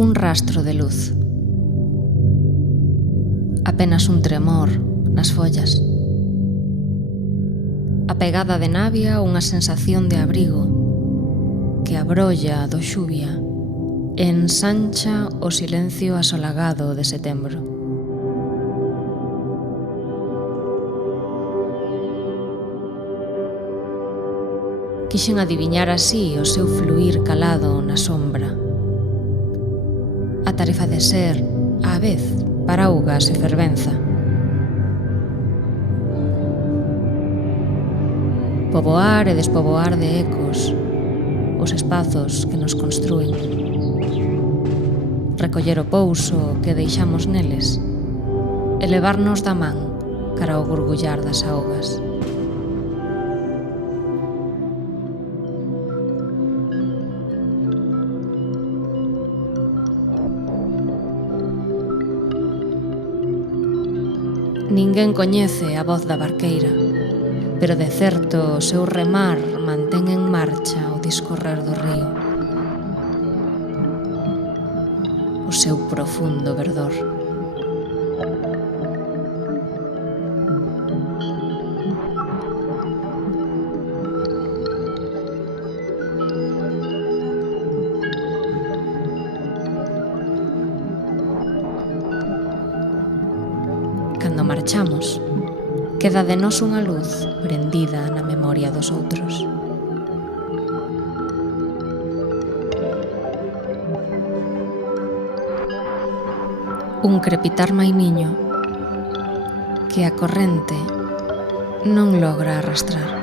Un rastro de luz. Apenas un tremor nas follas. A pegada de navia, unha sensación de abrigo que abrolla do xuvia e ensancha o silencio asolagado de setembro. Quixen adiviñar así o seu fluir calado na sombra. A tarefa de ser, á vez, paraugas e fervenza. Poboar e despoboar de ecos os espazos que nos construen. Recoller o pouso que deixamos neles e levarnos da man cara ao gurgullar das augas. Ninguén coñece a voz da barqueira, pero de certo o seu remar mantén en marcha o discorrer do río. O seu profundo verdor. Cando marchamos, queda de nós unha luz prendida na memoria dos outros. Un crepitar mainiño que a corrente non logra arrastrar.